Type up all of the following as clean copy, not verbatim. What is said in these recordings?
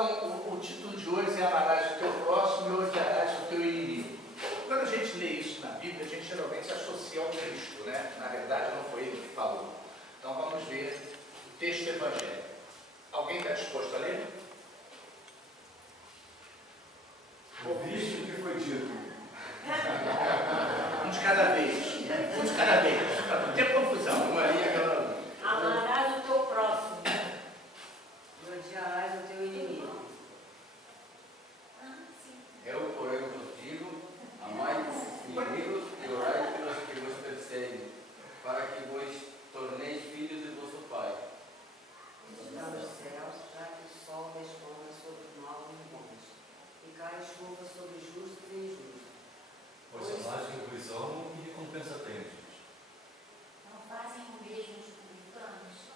Então, o título de hoje é Amarás o teu próximo e odiarás o teu inimigo. Quando a gente lê isso na Bíblia, a gente geralmente associa ao Cristo, né? Na verdade, não foi ele que falou. Então, vamos ver o texto evangélico. Alguém está disposto a ler? Ouviste o que foi dito? Um de cada vez. Um de cada vez. Para não ter confusão. Maria, aquela... Amarás o teu próximo e odiarás o teu inimigo. Eu, porém, vos digo, amai os inimigos e orai pelos que vos perseguem, para que vos torneis filhos de vosso Pai. Está nos céus, para que o sol responda sobre os maus e bons, e caia chuva sobre justos e injustos. Pois salário que vos amam e recompensa tendes. Não fazem o mesmo os publicanos?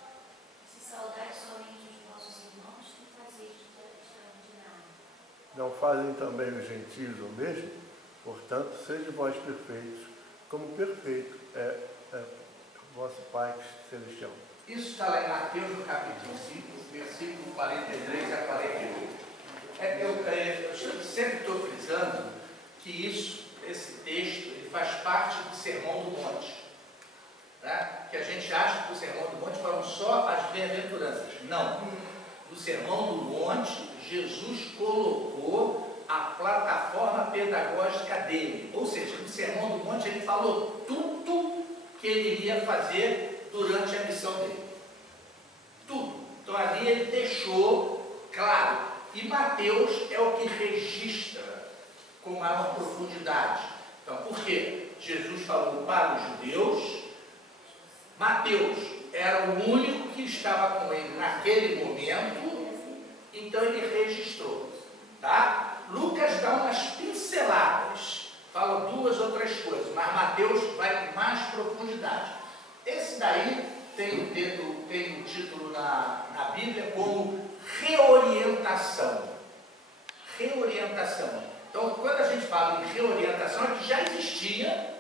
Se saudais somente os vossos irmãos, que fazeis de extraordinário? Não fazem também os gentios o mesmo? Portanto, sede vós perfeitos, como perfeito é o vosso Pai Celestial. Isso está lá em Mateus, no capítulo 5, versículo 43 a 48. Eu sempre estou frisando que esse texto, ele faz parte do Sermão do Monte. Né? Que a gente acha que o Sermão do Monte foram só as bem-aventuranças. Não. No Sermão do Monte, Jesus colocou a plataforma pedagógica dele. Ou seja, no Sermão do Monte ele falou tudo que ele iria fazer durante a missão dele. Tudo. Então ali ele deixou claro. E Mateus é o que registra com maior profundidade. Então, por quê? Jesus falou para os judeus, Mateus era o único que estava com ele naquele momento, então ele registrou. Tá? Lucas dá umas pinceladas, fala duas ou três coisas, mas Mateus vai com mais profundidade. Esse daí tem um título na Bíblia como reorientação. Reorientação. Então, quando a gente fala em reorientação, é que já existia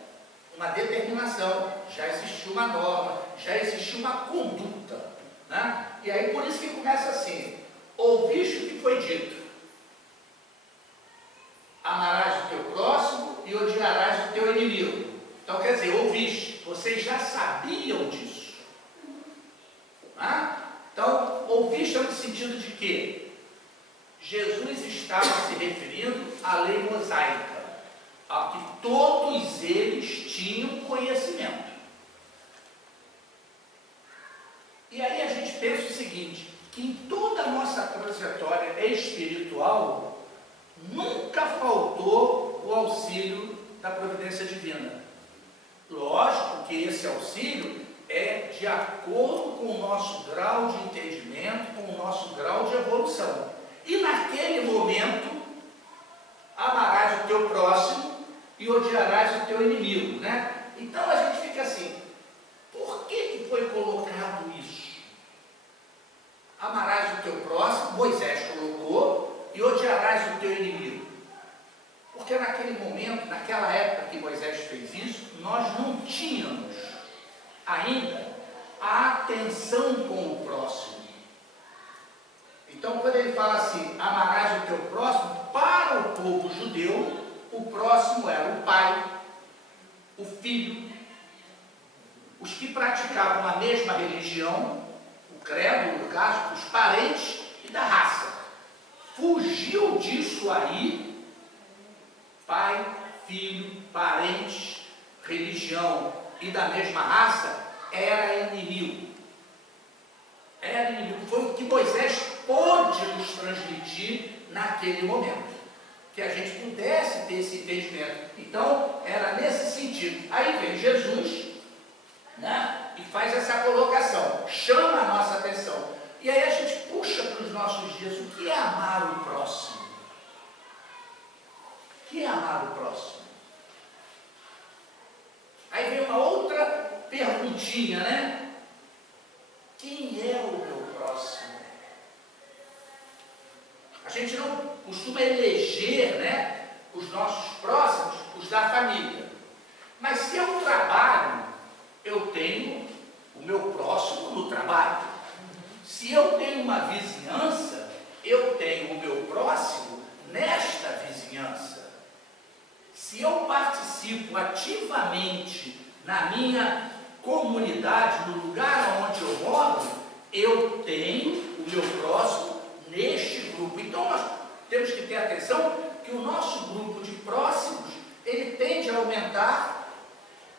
uma determinação, já existia uma norma, já existia uma conduta. Né? E aí, por isso que começa assim: ouviste o que foi dito, amarás o teu próximo e odiarás o teu inimigo. Então, quer dizer, ouviste, vocês já sabiam disso. Né? Então, ouviste no sentido de que Jesus estava se referindo à lei mosaica, a que todos eles tinham conhecimento. E aí a gente pensa o seguinte, que em toda a nossa trajetória espiritual, nunca faltou o auxílio da providência divina. Lógico que esse auxílio é de acordo com o nosso grau de entendimento, com o nosso grau de evolução. E naquele momento, amarás o teu próximo e odiarás o teu inimigo, né? Então a gente fica assim, por que foi colocado isso? Amarás o teu próximo, Moisés colocou, e odiarás o teu inimigo. Porque naquele momento, naquela época que Moisés fez isso, nós não tínhamos ainda a atenção com o próximo. Então, quando ele fala assim, amarás o teu próximo, para o povo judeu, o próximo era o pai, o filho, os que praticavam a mesma religião, o credo, no caso, os parentes e da raça. Fugiu disso aí, pai, filho, parentes, religião e da mesma raça, era inimigo. Era inimigo. Foi o que Moisés pôde nos transmitir naquele momento. Que a gente pudesse ter esse entendimento. Então, era nesse sentido. Aí vem Jesus, né, e faz essa colocação, chama a nossa atenção. E aí a gente puxa para os nossos dias, o que é amar o próximo? O que é amar o próximo? Aí vem uma outra perguntinha, né? Quem é o meu próximo? A gente não costuma eleger, né, os nossos próximos, os da família. Mas se eu trabalho, eu tenho o meu próximo no trabalho. Se eu tenho uma vizinhança, eu tenho o meu próximo nesta vizinhança. Se eu participo ativamente na minha comunidade, no lugar onde eu moro, eu tenho o meu próximo neste grupo. Então nós temos que ter atenção que o nosso grupo de próximos, ele tende a aumentar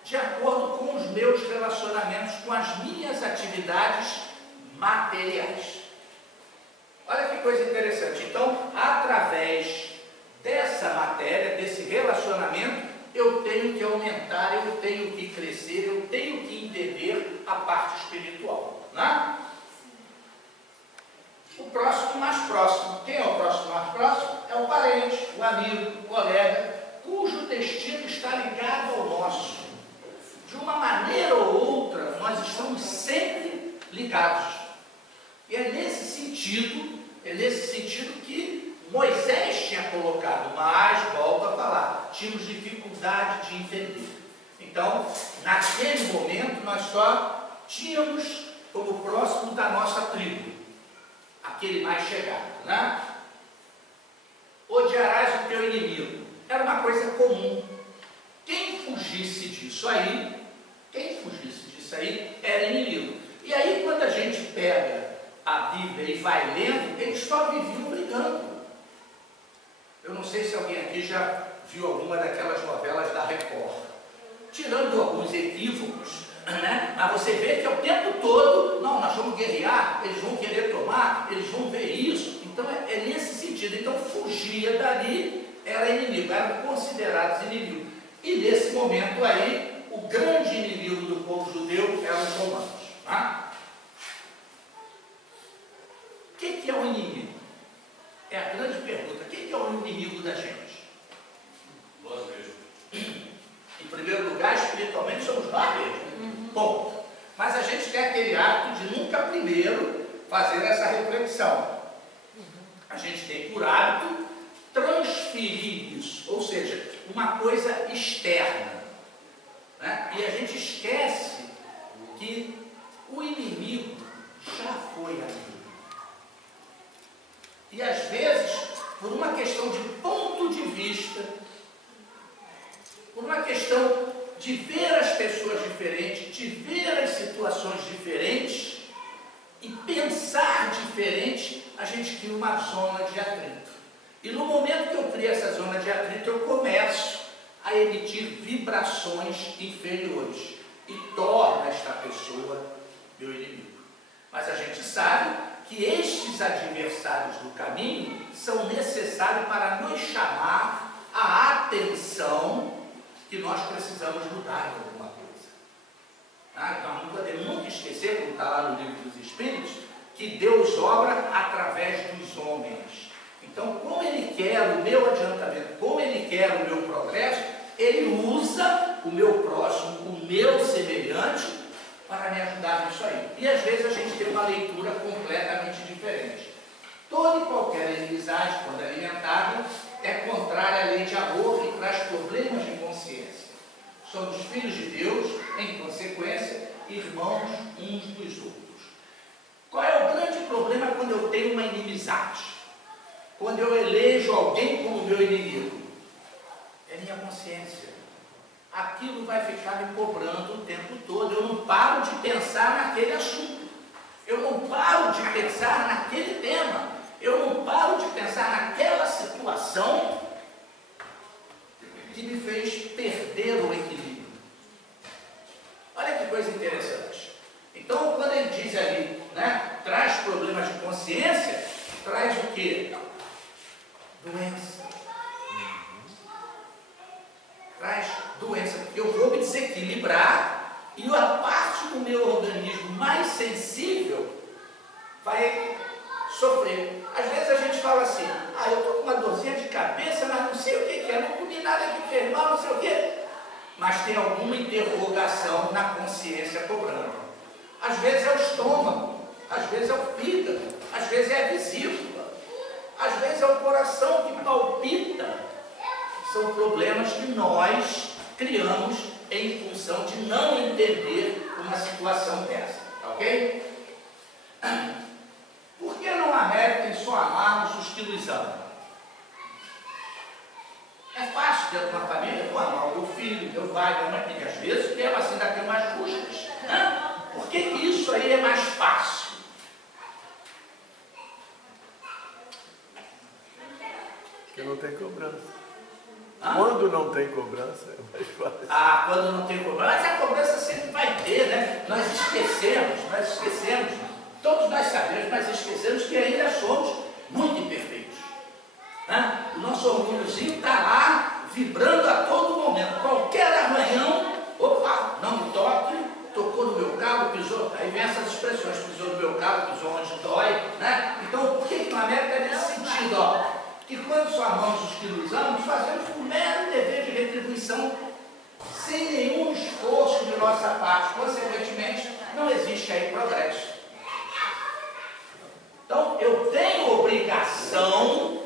de acordo com os meus relacionamentos, com as minhas atividades materiais. Olha que coisa interessante. Então, através dessa matéria, desse relacionamento, eu tenho que aumentar, eu tenho que crescer, eu tenho que entender a parte espiritual, né? O próximo mais próximo. Quem é o próximo mais próximo? É o parente, o amigo, o colega, cujo destino está ligado ao nosso. De uma maneira ou outra, nós estamos sempre ligados. E é nesse sentido que Moisés tinha colocado, mas, volto a falar, tínhamos dificuldade de entender. Então, naquele momento, nós só tínhamos como próximo da nossa tribo, aquele mais chegado, né? Odiarás o teu inimigo. Era uma coisa comum. Quem fugisse disso aí era inimigo. E aí, quando a gente pega a Bíblia e vai lendo, eles só viviam brigando. Eu não sei se alguém aqui já viu alguma daquelas novelas da Record, tirando alguns equívocos, né? Mas você vê que é o tempo todo, não, nós vamos guerrear, eles vão querer tomar, eles vão ver isso. Então é nesse sentido. Então fugia dali, era inimigo, eram considerados inimigos. E nesse momento aí, o grande inimigo do povo judeu eram os romanos. Tá? O que é o inimigo? É a grande pergunta. O que é o inimigo da gente? Nós mesmos. Em primeiro lugar, espiritualmente, somos nós mesmos. Bom, mas a gente tem aquele hábito de nunca primeiro fazer essa reflexão. A gente tem por hábito transferir isso, ou seja, uma coisa externa. Né? E a gente esquece que o inimigo já foi amigo. E às vezes, por uma questão de ponto de vista, por uma questão de ver as pessoas diferentes, de ver as situações diferentes e pensar diferente, a gente cria uma zona de atrito. E no momento que eu crio essa zona de atrito, eu começo a emitir vibrações inferiores e torna esta pessoa meu inimigo. Mas a gente sabe que estes adversários do caminho são necessários para nos chamar a atenção que nós precisamos mudar em alguma coisa. Nós não podemos nunca esquecer, como está lá no livro dos Espíritos, que Deus obra através dos homens. Então, como Ele quer o meu adiantamento, como Ele quer o meu progresso, Ele usa o meu próximo, o meu semelhante, para me ajudar nisso aí. E às vezes a gente tem uma leitura completamente diferente. Toda e qualquer inimizade, quando alimentada, é contrária à lei de amor e traz problemas de consciência. Somos filhos de Deus, em consequência, irmãos uns dos outros. Qual é o grande problema quando eu tenho uma inimizade? Quando eu elejo alguém como meu inimigo? É minha consciência. Aquilo vai ficar me cobrando o tempo todo. Eu não paro de pensar naquele assunto. Eu não paro de pensar naquele tema. Eu não paro de pensar naquela situação que me fez perder o equilíbrio. Olha que coisa interessante. Então, quando ele diz ali, né, traz problemas de consciência, traz o quê? Doença. Traz doença, porque eu vou me desequilibrar e a parte do meu organismo mais sensível vai sofrer. Às vezes a gente fala assim, eu estou com uma dorzinha de cabeça, mas não sei o que é, não comi nada que fez mal, não sei o que. Mas tem alguma interrogação na consciência cobrando. Às vezes é o estômago, às vezes é o fígado, às vezes é a vesícula, às vezes é o coração que palpita. São problemas que nós criamos em função de não entender uma situação dessa, ok? Por que não há mérito em só amar, que nos amam. É fácil dentro de uma família, eu amar o meu filho, meu pai, minha mãe, que às vezes tem assim daquelas mais justas. Né? Por que isso aí é mais fácil? Porque não tem cobrança. Hã? Quando não tem cobrança, é mais fácil. Ah, quando não tem cobrança, mas a cobrança sempre vai ter, né? Nós esquecemos, todos nós sabemos, mas esquecemos que ainda somos muito imperfeitos. Né? O nosso orgulhozinho está lá, vibrando a todo momento. Qualquer arranhão, opa, não me toque, tocou no meu calo, pisou. Aí vem essas expressões, pisou no meu calo, pisou onde dói. Né? Então, por que na América é nesse sentido? Ó, que quando só amamos os que nos amam, fazemos por mero dever de retribuição, sem nenhum esforço de nossa parte. Consequentemente, não existe aí progresso. Então, eu tenho obrigação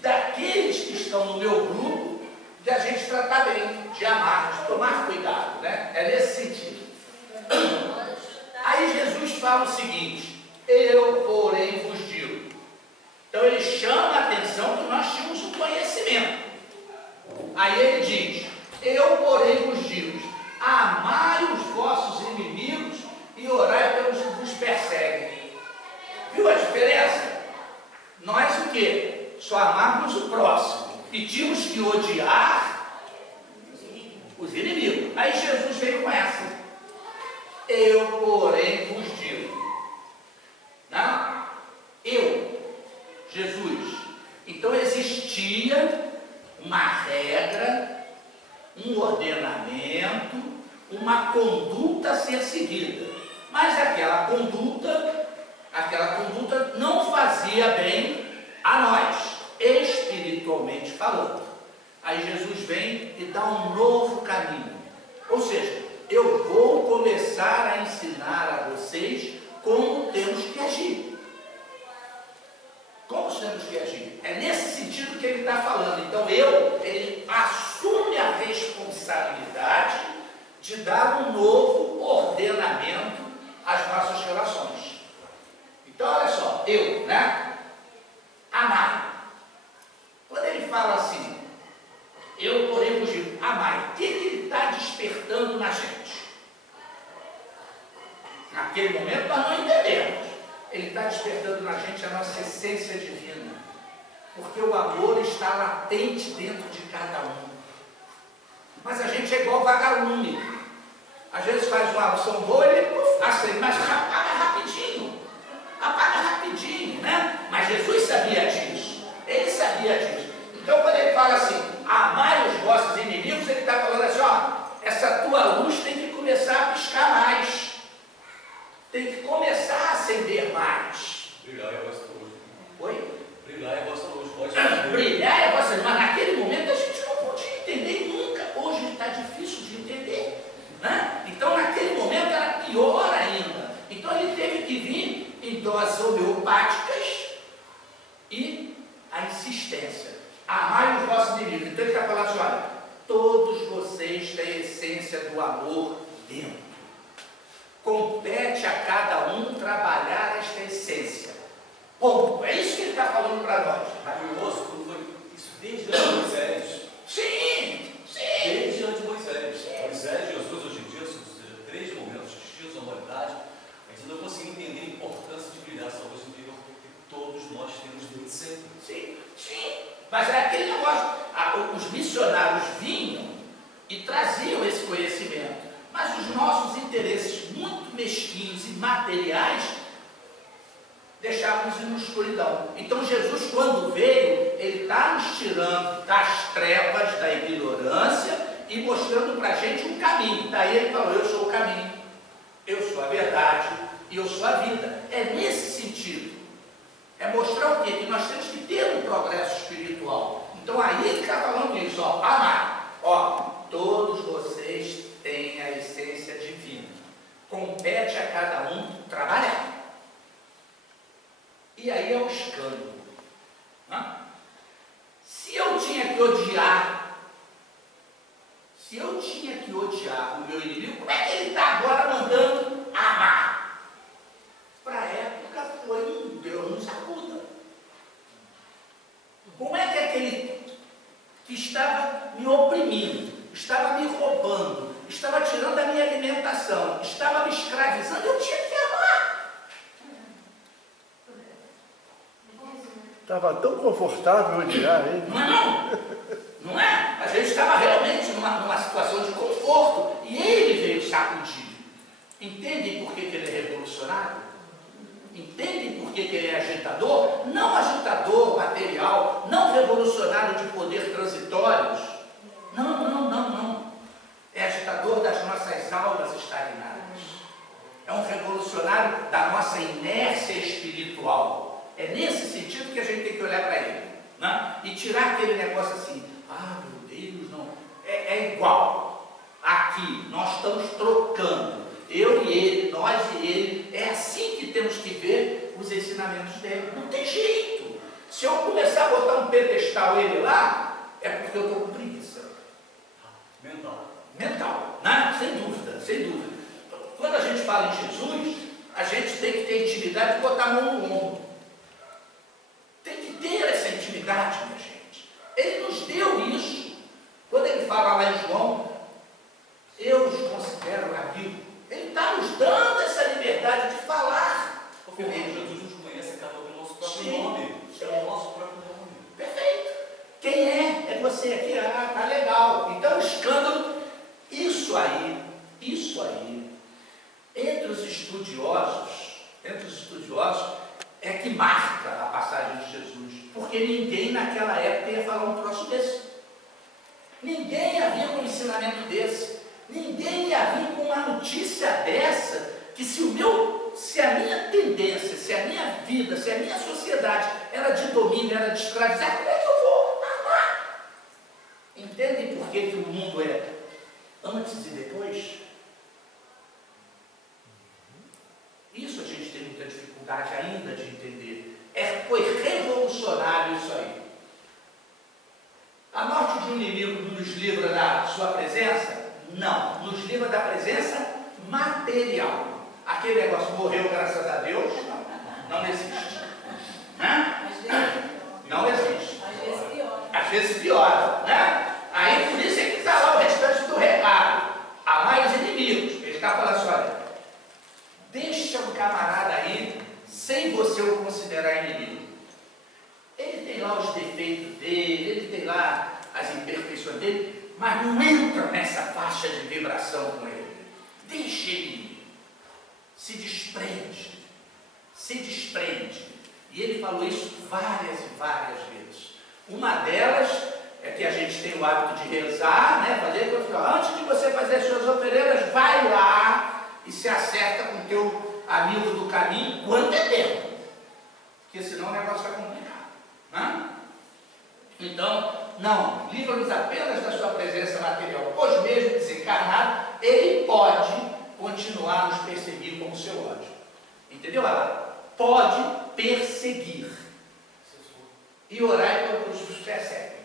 daqueles que estão no meu grupo, de a gente tratar bem, de amar, de tomar cuidado, né? É nesse sentido. Aí Jesus fala o seguinte: eu, porém, vos digo. Então ele chama a atenção que nós tínhamos um conhecimento. Aí ele diz: eu, porém, vos digo, amai os vossos inimigos e orai pelos que vos perseguem. Viu a diferença? Nós o quê? Só amarmos o próximo e tínhamos que odiar os inimigos. Aí Jesus veio com essa: eu, porém, vos digo. Não? Eu, Jesus. Então existia uma regra, um ordenamento, uma conduta a ser seguida. Mas aquela conduta não fazia bem a nós, espiritualmente falando. Aí Jesus vem e dá um novo caminho. Ou seja, eu vou começar a ensinar a vocês como temos que agir. Como temos que agir? É nesse sentido que ele está falando. Então ele assume a responsabilidade de dar um novo ordenamento às nossas relações. Então olha só, amai. Quando ele fala assim, eu porém vos digo, amai, o que ele está despertando na gente? Naquele momento nós não entendemos. Ele está despertando na gente a nossa essência divina, porque o amor está latente dentro de cada um. Mas a gente é igual vagalume. Às vezes faz uma ação boa e ele acende, mas apaga rapidinho, né? Mas Jesus sabia disso, ele sabia disso. Então quando ele fala assim, amai os vossos inimigos, ele está falando assim, ó, essa tua luz tem que começar a piscar mais. Tem que começar a acender mais. Brilhar é a vossa luz. Oi? Brilhar é a vossa luz. Pode fazer. Brilhar é a vossa luz. Mas naquele momento a gente não podia entender nunca. Hoje está difícil de entender. Né? Então naquele momento era pior ainda. Então ele teve que vir em doses homeopáticas e a insistência. Amai os vossos inimigos. Então ele está falando assim, olha, todos vocês têm a essência do amor dentro. Compete a cada um trabalhar esta essência. Ponto. É isso que ele está falando para nós. Maravilhoso, como foi isso desde antes de Moisés. Sim. Desde antes de Moisés. Moisés e Jesus, hoje em dia, são três momentos distintos da humanidade. A gente não consegue entender a importância de brilhar essa luz interior, porque todos nós temos dentro sempre. Sim. Mas é aquele negócio. Os missionários vinham e traziam esse conhecimento. Mas os nossos interesses muito mesquinhos e materiais deixavam-nos na escuridão. Então Jesus, quando veio, ele está nos tirando das trevas, da ignorância e mostrando para a gente um caminho. Daí ele falou, eu sou o caminho, eu sou a verdade e eu sou a vida. É nesse sentido. É mostrar o quê? Que nós temos que ter um progresso espiritual. Então aí ele está falando isso, ó, amar. Ó, todos vocês têm a essência divina. Compete a cada um trabalhar. E aí é o escândalo. Se eu tinha que odiar o meu inimigo, como é que ele está agora mandando amar? Para a época foi um Deus nos Estava tão confortável odiar ele. Não é não? Não é? A gente estava realmente numa situação de conforto. E ele veio sacudir. Entendem por que ele é revolucionário? Entendem por que ele é agitador? Não agitador material, não revolucionário de poder transitórios. Não. É agitador das nossas almas estagnadas. É um revolucionário da nossa inércia espiritual. É nesse sentido que a gente tem que olhar para ele, né? E tirar aquele negócio assim, meu Deus, não. É igual. Aqui, nós estamos trocando. Eu e ele, nós e ele. É assim que temos que ver os ensinamentos dele. Não tem jeito. Se eu começar a botar um pedestal ele lá, é porque eu estou com preguiça. Mental, né? Sem dúvida. Quando a gente fala em Jesus, a gente tem que ter intimidade e botar a mão no ombro. Tem que ter essa intimidade, minha gente. Ele nos deu isso. Quando ele fala lá em João, eu os considero amigos. Ele está nos dando essa liberdade de falar. Porque Jesus nos conhece cada um pelo nosso próprio nome. Pelo nosso próprio nome. Perfeito. Quem é? É você aqui. Tá legal. Então o escândalo, isso aí, entre os estudiosos, é que marca a passagem de Jesus. Porque ninguém naquela época ia falar um troço desse. Ninguém ia vir com um ensinamento desse. Ninguém ia vir com uma notícia dessa, que se a minha tendência, se a minha vida, se a minha sociedade era de domínio, era de escravizar, como é que eu vou amar? Entendem por que o mundo é antes e depois? Isso a gente tem muita dificuldade ainda de entender. Foi revolucionário isso aí. A morte de um inimigo nos livra da sua presença? Não, nos livra da presença material. Aquele negócio morreu, graças a Deus, não existe. Não existe. Às vezes piora, né? Aí por isso é que está lá o restante do recado. Há mais inimigos. Ele está falando assim, olha, deixa o camarada aí, sem você o considerar inimigo. Ele tem lá os defeitos dele, ele tem lá as imperfeições dele, mas não entra nessa faixa de vibração com ele. Deixa ele ir. Se desprende. E ele falou isso várias e várias vezes. Uma delas é que a gente tem o hábito de rezar, né? Antes de você fazer as suas oferendas, vai lá e se acerta com o teu amigo do caminho quanto é tempo. Porque senão o negócio vai complicar. Né? Então, não, livra-nos apenas da sua presença material, pois mesmo desencarnado, ele pode continuar nos perseguir como seu ódio. Entendeu? Pode perseguir. E orar quando os perseguem.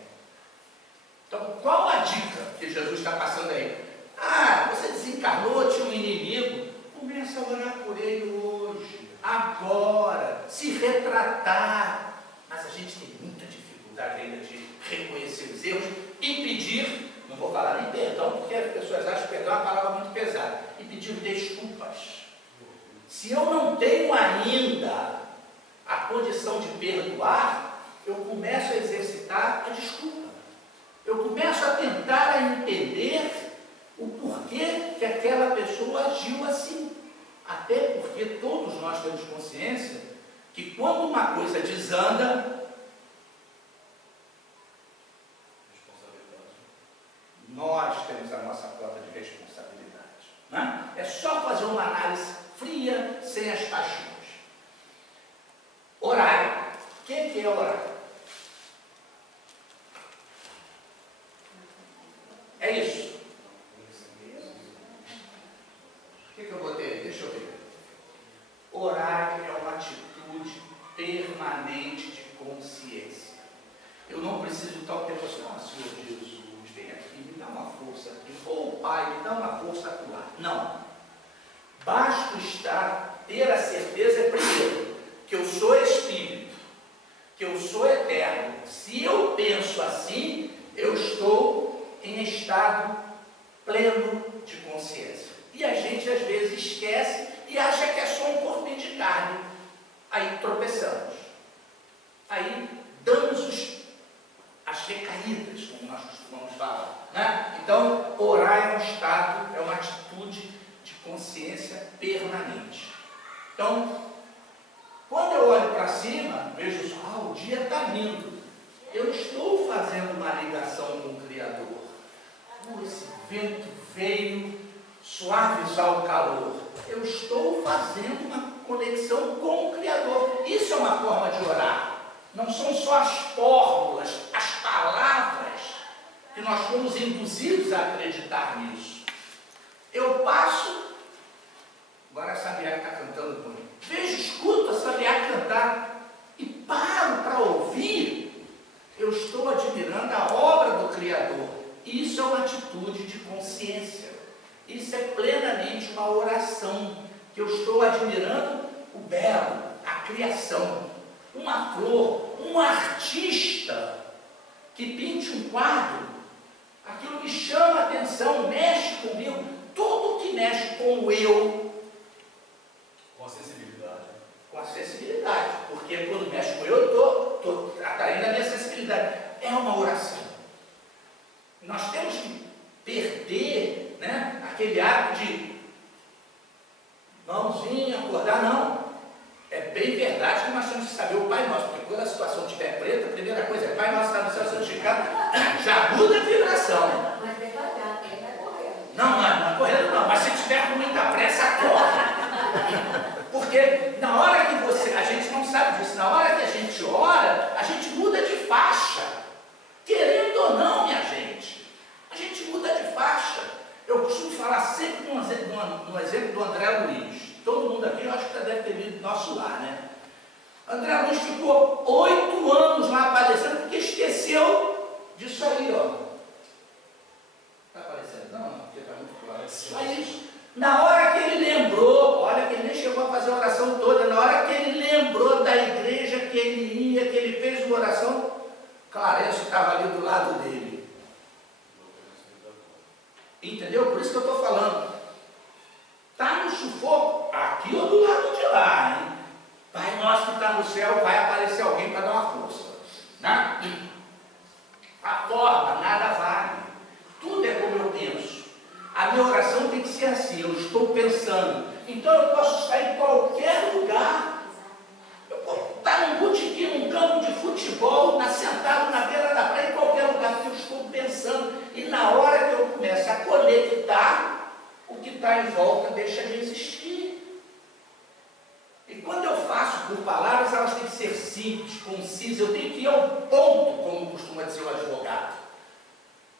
Então, qual a dica que Jesus está passando aí? Você desencarnou, tinha um inimigo, começa a orar por ele hoje, agora, se retratar. Mas a gente tem muita dificuldade ainda de reconhecer os erros e pedir, não vou falar nem perdão, porque as pessoas acham que perdão é uma palavra muito pesada, e pedir desculpas. Se eu não tenho ainda a condição de perdoar, eu começo a exercitar a desculpa. Eu começo a tentar entender o porquê que aquela pessoa agiu assim. Até porque todos nós temos consciência que quando uma coisa desanda, nós temos a nossa cota de responsabilidade. Né? É só fazer uma análise fria, sem as paixões. Orar. O que é orar? É isso. O que eu botei? Deixa eu ver. Orar é uma atitude permanente de consciência. Eu não preciso estar o tempo assim, Senhor Jesus, vem aqui, me dá uma força aqui. Pai, me dá uma força atuar. Não. Basta ter a certeza, primeiro, que eu sou espírito, que eu sou eterno. Se eu penso assim, eu estou em estado pleno de consciência. E a gente às vezes esquece e acha que é só um corpinho de carne. Aí tropeçamos. Aí Então, quando eu olho para cima, vejo, o dia está lindo. Eu estou fazendo uma ligação com o Criador. Esse vento veio suavizar o calor. Eu estou fazendo uma conexão com o Criador. Isso é uma forma de orar. Não são só as fórmulas, as palavras, que nós fomos induzidos a acreditar nisso. Eu passo, agora a Sabiá está cantando comigo. Vejo, escuto a Sabiá cantar e paro para ouvir. Eu estou admirando a obra do Criador. Isso é uma atitude de consciência. Isso é plenamente uma oração, que eu estou admirando o belo, a criação. Uma flor, um artista que pinte um quadro, aquilo me chama a atenção, mexe comigo. Tudo que mexe com o eu, Com a sensibilidade. com a sensibilidade, porque quando mexe com o eu, eu estou atraindo a minha sensibilidade. É uma oração. Nós temos que perder, né, aquele hábito de mãozinha, acordar, não. É bem verdade que nós temos que saber o Pai Nosso, porque quando a situação estiver preta, a primeira coisa é Pai Nosso está no céu santificado, já muda a vibração. Mas devagar, ele vai correr. Não é correndo não, mas se tiver com muita pressa, corre. Porque na hora que a gente não sabe disso, na hora que a gente ora, a gente muda de faixa. Querendo ou não, minha gente, a gente muda de faixa. Eu costumo falar sempre no exemplo do André Luiz. Todo mundo aqui, eu acho que já deve ter vindo do nosso lar, né? André Luiz ficou 8 anos lá aparecendo porque esqueceu disso aí, ó. Está aparecendo? Não, porque está muito claro. Só isso. Na hora que ele lembrou, olha que ele nem chegou a fazer a oração toda, na hora que ele lembrou da igreja que ele ia, que ele fez uma oração, Clarence estava ali do lado dele. Entendeu? Por isso que eu estou falando. Está no sufoco, aqui ou do lado de lá, hein? Pai nosso que está no céu, vai aparecer alguém para dar uma força. Né? A forma nada vale. Tudo é como eu penso. A minha oração tem que ser assim, eu estou pensando. Então eu posso estar em qualquer lugar. Eu posso estar num botequim, num campo de futebol, sentado na beira da praia, em qualquer lugar que eu estou pensando. E na hora que eu começo a conectar, o que está em volta deixa de existir. E quando eu faço por palavras, elas têm que ser simples, concisas, eu tenho que ir ao ponto, como costuma dizer o advogado.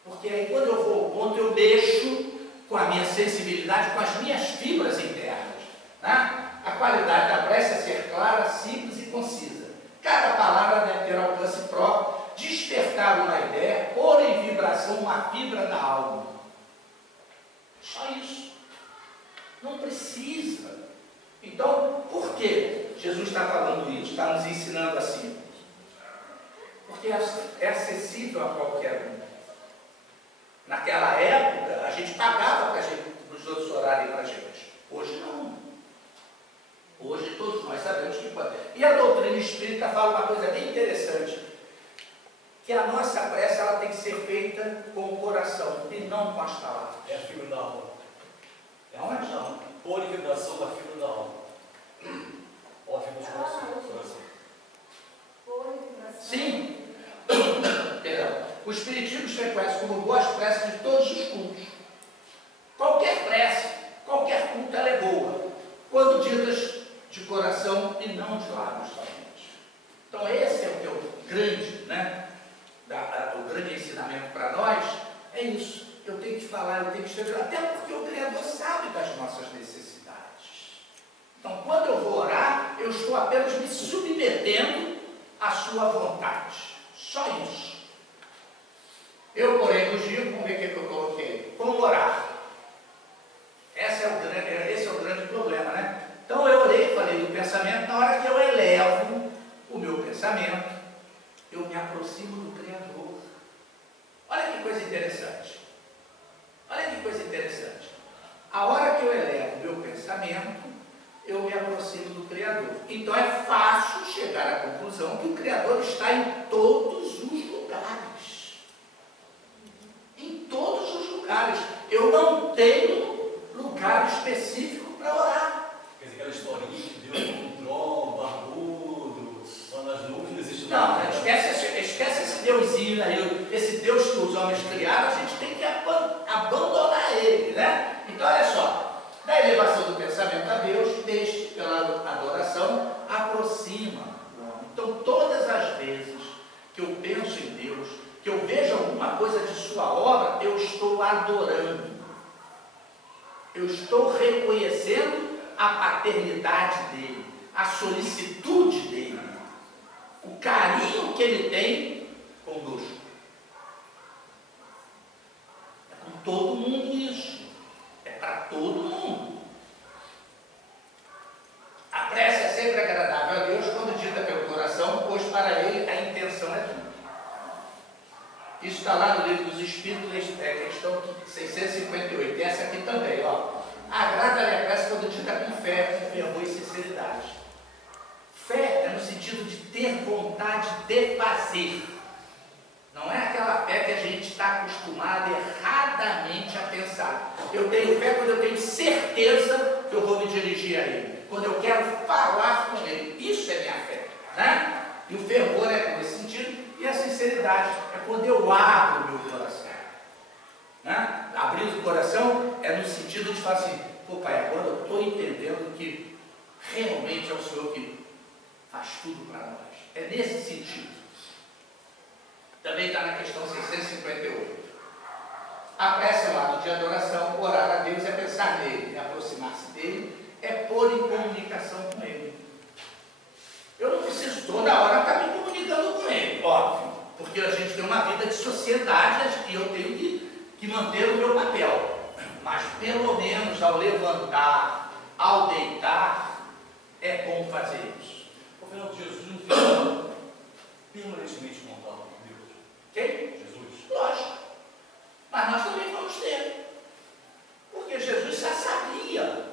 Porque aí quando eu vou ao ponto, eu mexo com a minha sensibilidade, com as minhas fibras internas. Né? A qualidade da prece é ser clara, simples e concisa. Cada palavra deve ter alcance próprio, despertar uma ideia, pôr em vibração uma fibra da alma. Só isso. Não precisa. Então, por que Jesus está falando isso? Está nos ensinando assim? Porque é acessível a qualquer um. Naquela época, a gente pagava para os outros orarem para a gente. Hoje não. Hoje todos nós sabemos que pode. E a doutrina espírita fala uma coisa bem interessante. Que a nossa prece ela tem que ser feita com o coração e não com as palavras. É a fibra da alma. É onde não? Pôr em vibração da fibra da alma. Ó, a fibra do coração. Sim. Perdão. O Espiritismo se reconhece como boas preces de todos os cultos. Qualquer prece, qualquer culto, ela é boa, quando ditas de coração e não de lábios somente. Então esse é o teu grande, né? O grande ensinamento para nós é isso. Eu tenho que falar, eu tenho que escrever, até porque o Criador sabe das nossas necessidades. Então, quando eu vou orar, eu estou apenas me submetendo à sua vontade. Só isso. Eu, porém, vos digo, vamos ver o que eu coloquei. Como orar? Esse é o grande problema, né? Então, eu orei, falei do pensamento, na hora que eu elevo o meu pensamento, eu me aproximo do Criador. Olha que coisa interessante. Olha que coisa interessante. A hora que eu elevo o meu pensamento, eu me aproximo do Criador. Então é fácil chegar à conclusão que o Criador está em todos os lugares. Em todos os lugares. Eu não tenho lugar específico para orar. Quer dizer, aquela historinha que Deus Não, esquece esse deusinho aí, esse Deus que os homens criaram, a gente tem que abandonar ele, né? Então, olha só, da elevação do pensamento a Deus, deixe pela adoração, aproxima. Então, todas as vezes que eu penso em Deus, que eu vejo alguma coisa de sua obra, eu estou adorando. Eu estou reconhecendo a paternidade dele, a solicitude dele, o carinho que ele tem conosco. É com todo mundo isso. É para todo mundo. A prece é sempre agradável a Deus quando dita pelo coração, pois para ele a intenção é tudo. Isso está lá no Livro dos Espíritos, questão 658. E essa aqui também, ó. Agrada-lhe a prece quando dita com fé, com fervor e sinceridade. Fé é no sentido de ter vontade de fazer. Não é aquela fé que a gente está acostumado erradamente a pensar. Eu tenho fé quando eu tenho certeza que eu vou me dirigir a Ele. Quando eu quero falar com Ele. Isso é minha fé, né? E o fervor é nesse sentido. E a sinceridade é quando eu abro o meu coração. Né? Abrir o coração é no sentido de falar assim, pô pai, agora eu estou entendendo que realmente é o Senhor que faz tudo para nós. É nesse sentido. Também está na questão 658. A prece é um ato de adoração, orar a Deus é pensar nele, é aproximar-se dele, é pôr em comunicação com ele. Eu não preciso toda hora estar me comunicando com ele, óbvio, porque a gente tem uma vida de sociedade e eu tenho que manter o meu papel. Mas pelo menos ao levantar, ao deitar, é bom fazer isso. O Fernando, Jesus não fica permanentemente em contato com Deus. Quem? Jesus. Lógico. Mas nós também vamos ter. Porque Jesus já sabia,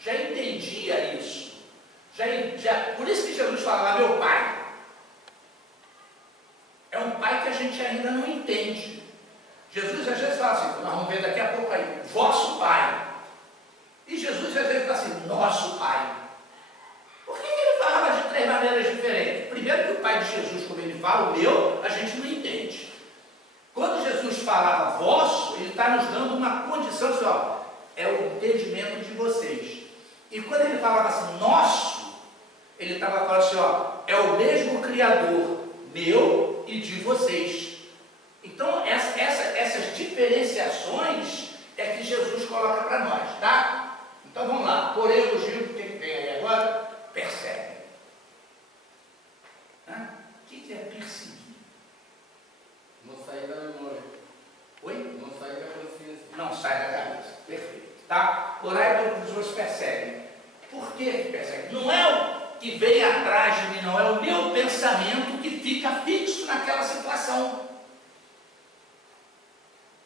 já entendia isso. Por isso que Jesus falava, meu pai. É um pai que a gente ainda não entende. Jesus às vezes fala assim, nós vamos ver daqui a pouco aí, vosso pai. E Jesus às vezes fala assim, nosso pai. Por que ele falava de três maneiras diferentes? Primeiro que o pai de Jesus, como ele fala, o meu, a gente não entende. Quando Jesus falava vosso, ele está nos dando uma condição assim, ó, é o entendimento de vocês. E quando ele falava assim, nosso, ele estava falando assim, ó, é o mesmo Criador, meu e de vocês. Então, essas diferenciações é que Jesus coloca para nós, tá? Então, vamos lá. Porém, o elogio, o que vem aí agora? Persegue. O que é perseguir? Não sair da memória. Oi? Não sair da consciência. Não sai da cabeça. Perfeito. Tá? Orai quando os outros perseguem. Por que persegue? Não é o que vem atrás de mim, não. É o meu pensamento que fica fixo naquela situação.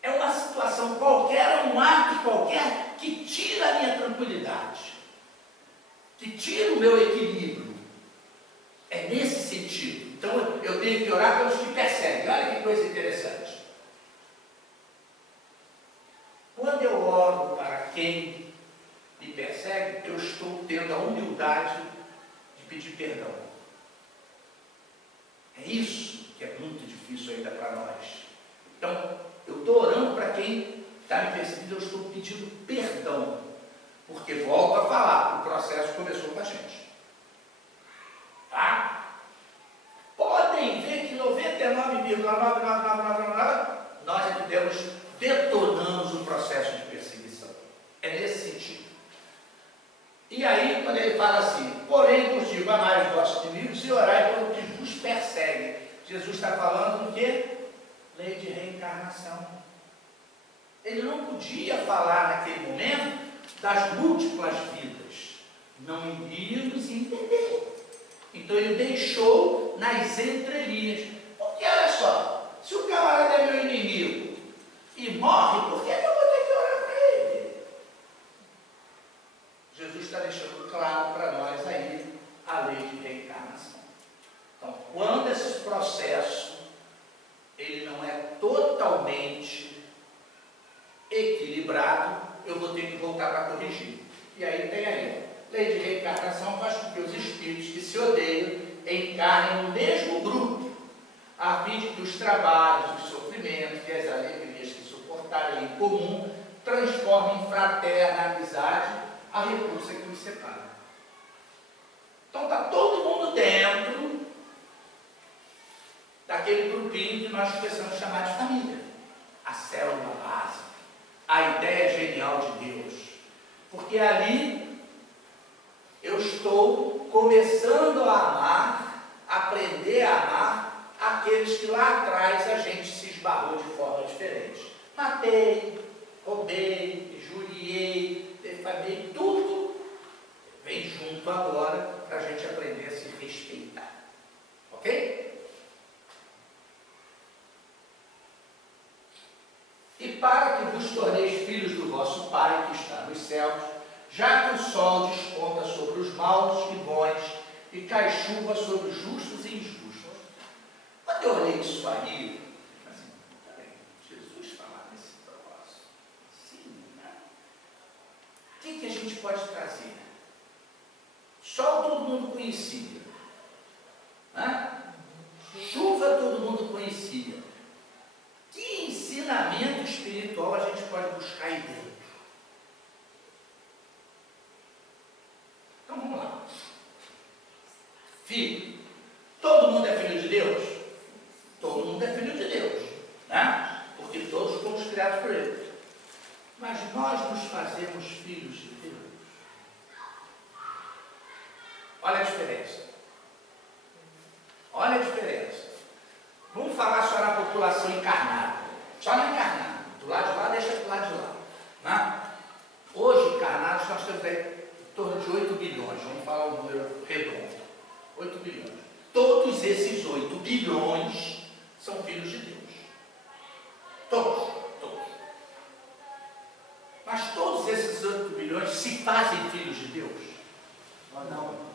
É uma situação qualquer, é um ato qualquer que tira a minha tranquilidade, que tira o meu equilíbrio. É nesse sentido. Então eu tenho que orar pelos que perseguem. Olha que coisa interessante. Quando eu oro para quem me persegue, eu estou tendo a humildade de pedir perdão. É isso que é muito difícil ainda para nós. Então, eu estou orando para quem está me perseguindo, eu estou pedindo perdão. Porque, volto a falar, o processo começou com a gente. Tá? Podem ver que 99,99999 nós detonamos o processo de perseguição. É nesse sentido. E aí, quando ele fala assim, porém vos digo, amai os vossos inimigos e orai pelo que vos persegue. Jesus está falando do quê? Lei de reencarnação. Ele não podia falar naquele momento das múltiplas vidas. Não iríamos entender. Então ele deixou nas entrelinhas. Porque olha só, se o camarada é meu inimigo e morre, por que eu vou ter que orar para ele? Jesus está deixando claro para nós aí a lei de reencarnação. Então, quando esse processo ele não é totalmente equilibrado, eu vou ter que voltar para corrigir. E aí tem aí, lei de reencarnação faz com que os espíritos que se odeiam encarnem no mesmo grupo a fim de que os trabalhos, os sofrimentos e as alegrias que suportarem em comum transformem em fraterna amizade a repulsa que os separa. Então está todo mundo dentro daquele grupinho que nós precisamos chamar de família. A célula básica, a ideia genial de Deus. Porque ali eu estou começando a amar, aprender a amar aqueles que lá atrás a gente se esbarrou de forma diferente. Matei, roubei, injuriei, defamei, tudo vem junto agora para a gente aprender a se respeitar. Ok? E para que vos torneis filhos do vosso Pai que está nos céus, já que o sol desponta sobre os maus e bons, e cai chuva sobre os justos e injustos. Quando eu olhei isso aí, assim, peraí, Jesus falar nesse troço, sim, né? O que a gente pode trazer? Sol todo mundo conhecia, né? Chuva todo mundo conhecia. Que ensinamento espiritual a gente pode buscar aí dentro? Então vamos lá. Filho, todo mundo é filho de Deus? Todo mundo é filho de Deus, né? Porque todos fomos criados por Ele. Mas nós nos fazemos filhos de Deus. Olha a diferença. Olha a diferença. Vamos falar só na população encarnada. Só na encarnada. Do lado de lá, deixa do lado de lá. Né? Hoje, encarnados, nós temos aí em torno de 8 bilhões. Vamos falar um número redondo. 8 bilhões. Todos esses 8 bilhões são filhos de Deus. Todos. Todos. Mas todos esses 8 bilhões se fazem filhos de Deus? Não.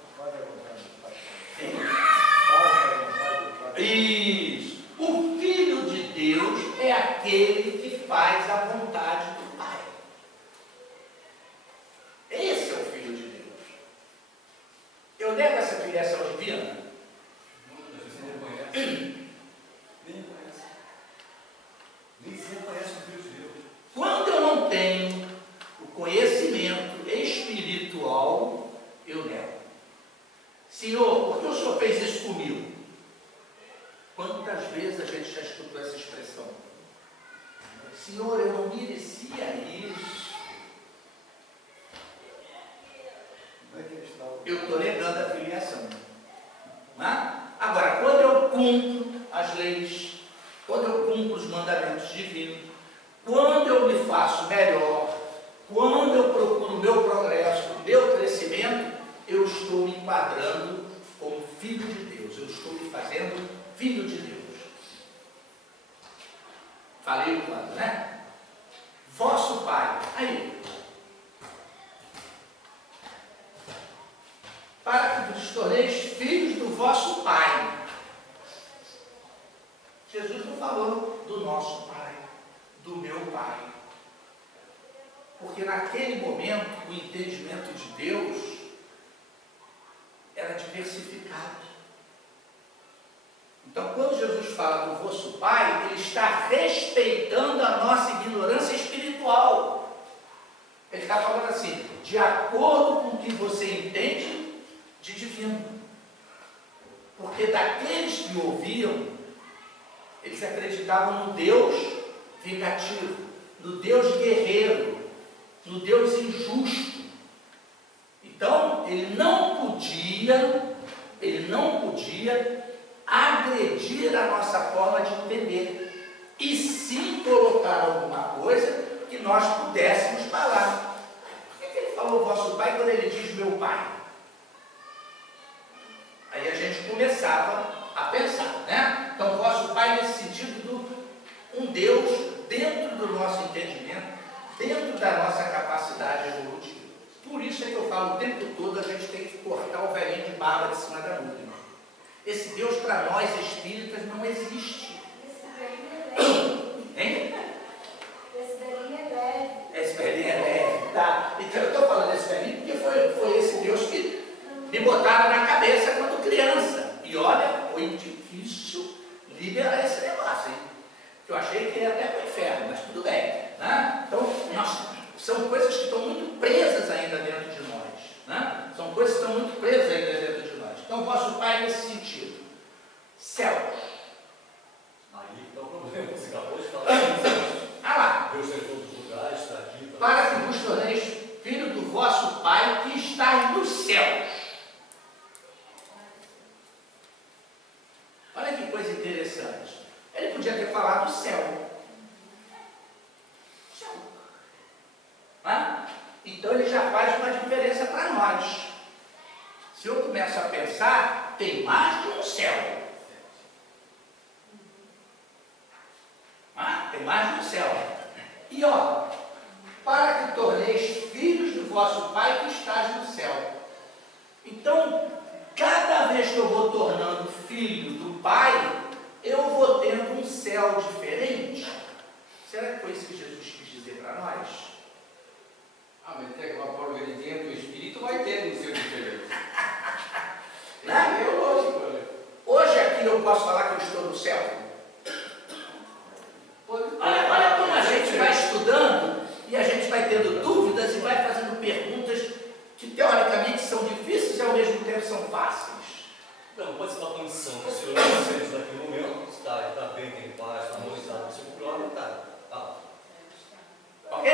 Isso. O Filho de Deus é aquele que faz a vontade do Pai. Esse é o Filho de Deus. Eu nego essa filiação divina? Nem se reconhece o Filho de Deus. Quando eu não tenho o conhecimento espiritual, eu nego. Senhor, por que o Senhor fez isso comigo? Quantas vezes a gente já escutou essa expressão? Senhor, eu não merecia isso. Eu estou negando a filiação. Né? Agora, quando eu cumpro as leis, quando eu cumpro os mandamentos divinos, quando eu me faço melhor, quando eu procuro o meu progresso, o meu crescimento, eu estou me enquadrando como filho de Deus. Eu estou me fazendo filho de Deus. Falei quando, né? Vosso Pai. Aí. Para que vos torneis filhos do vosso Pai. Jesus não falou do nosso Pai, do meu Pai. Porque naquele momento o entendimento de Deus era diversificado. Então, quando Jesus fala do vosso Pai, Ele está respeitando a nossa ignorância espiritual. Ele está falando assim, de acordo com o que você entende de divino. Porque daqueles que ouviam, eles acreditavam no Deus vingativo, no Deus guerreiro, no Deus injusto. Então, ele não podia agredir a nossa forma de entender, e sim colocar alguma coisa que nós pudéssemos falar. Por que ele falou vosso Pai quando ele diz meu Pai? Aí a gente começava a pensar, né? Então, vosso Pai nesse sentido do um Deus dentro do nosso entendimento, dentro da nossa capacidade evolutiva. Por isso é que eu falo o tempo todo, a gente tem que cortar o velhinho de barba de cima da nuvem. Esse Deus para nós espíritas não existe. Hein? Esse velhinho é leve. Esse velhinho é leve, tá? Então eu estou falando desse velhinho porque foi esse Deus que me botaram na cabeça quando criança. E olha, foi difícil libertar. nesse sentido. Céus. Aí está o problema. Você acabou de falar isso. Ah lá. Deus está em todos os lugares, está aqui. Está... Para que vos torneis filho do vosso Pai que está nos céus. Olha que coisa interessante. Ele podia ter falado céu. Céu. Então ele já faz uma diferença para nós. Se eu começo a pensar, tem mais de um céu. Tem mais de um céu. E ó, para que torneis filhos do vosso Pai que estás no céu. Então, cada vez que eu vou tornando filho do Pai, eu vou tendo um céu diferente. Será que foi isso que Jesus quis dizer para nós? Mas de alguma forma ele dentro do Espírito vai ter um seu diferente. Né? É lógico, né? Hoje aqui eu posso falar que eu estou no céu. Olha como a gente vai estudando e a gente vai tendo dúvidas e vai fazendo perguntas que teoricamente são difíceis e ao mesmo tempo são fáceis. Não, pode ser uma condição que o senhor não sente naquele momento, está bem, tem paz, está harmonizado com o seu problema, tá. Ok?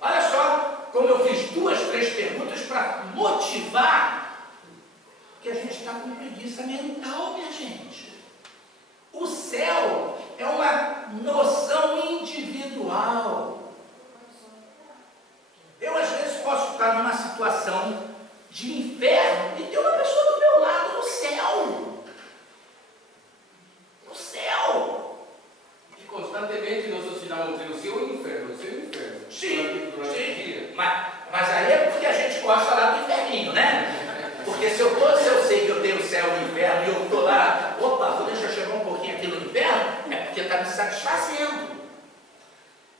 Olha só como eu fiz 2, 3 perguntas para motivar que a gente está com preguiça mental, minha gente. O céu é uma noção individual. Eu às vezes posso estar numa situação de inferno e ter uma pessoa do meu lado no céu. No céu. E constantemente nós assinamos o seu inferno, o seu inferno. Sim, durante o dia. mas aí é porque a gente gosta lá do inferninho, né? Porque se eu sei que eu tenho o céu e o inferno e eu estou lá, opa, deixa eu chegar um pouquinho aqui no inferno, é porque está me satisfazendo.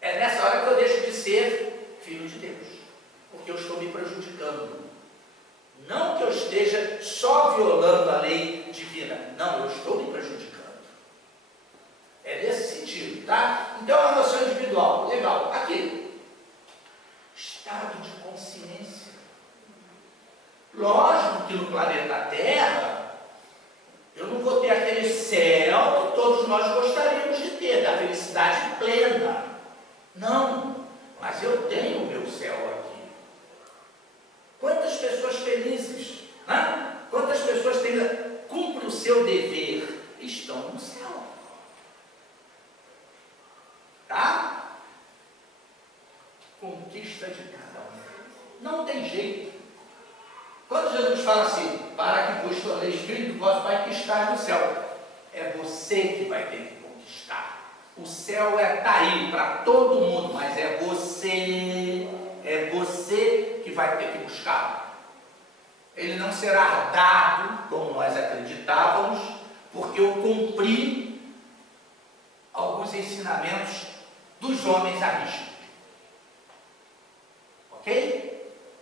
É nessa hora que eu deixo de ser filho de Deus, porque eu estou me prejudicando. Não que eu esteja só violando a lei divina, não, eu estou me prejudicando. É nesse sentido, tá? Então é uma noção individual, legal. Aqui, estado de consciência. Lógico que no planeta Terra, eu não vou ter aquele céu que todos nós gostaríamos de ter, da felicidade plena. Não, mas eu tenho o meu céu aqui. Quantas pessoas felizes, né? Quantas pessoas cumprem o seu dever, estão no céu. Tá? Conquista de cada um. Não tem jeito. Quando Jesus fala assim, para que vos torneis filho do vosso Pai que está no céu, é você que vai ter que conquistar. O céu está aí para todo mundo, mas é você que vai ter que buscar. Ele não será dado, como nós acreditávamos, porque eu cumpri alguns ensinamentos dos homens à risca. Ok?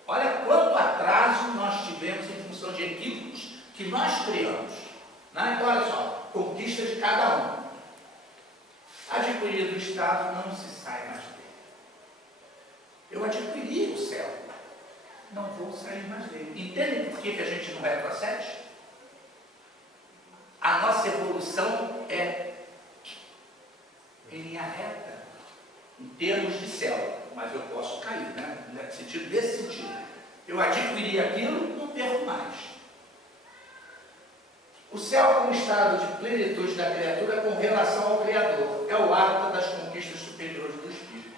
Olha quanto atraso nós tivemos em função de equívocos que nós criamos. Né? Então, olha só, conquista de cada um. Adquirido o Estado, não se sai mais dele. Eu adquiri o céu, não vou sair mais dele. Entende por que a gente não retrocede? A nossa evolução é em linha reta, em termos de céu. Mas eu posso cair, né? Nesse sentido. Eu adquiri aquilo, não perco mais. O céu como estado de plenitude da criatura com relação ao Criador. É o hábito das conquistas superiores do Espírito.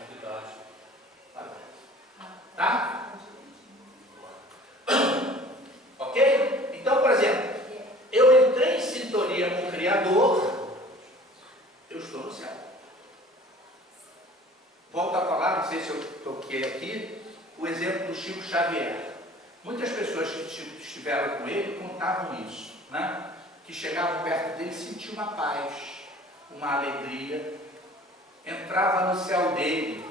Tá? Ok? Então, por exemplo, eu entrei em sintonia com o Criador, eu estou no céu. Volto a falar, não sei se eu toquei aqui, o exemplo do Chico Xavier. Muitas pessoas que estiveram com ele contavam isso, né? Que chegavam perto dele e sentiam uma paz, uma alegria, entrava no céu dele,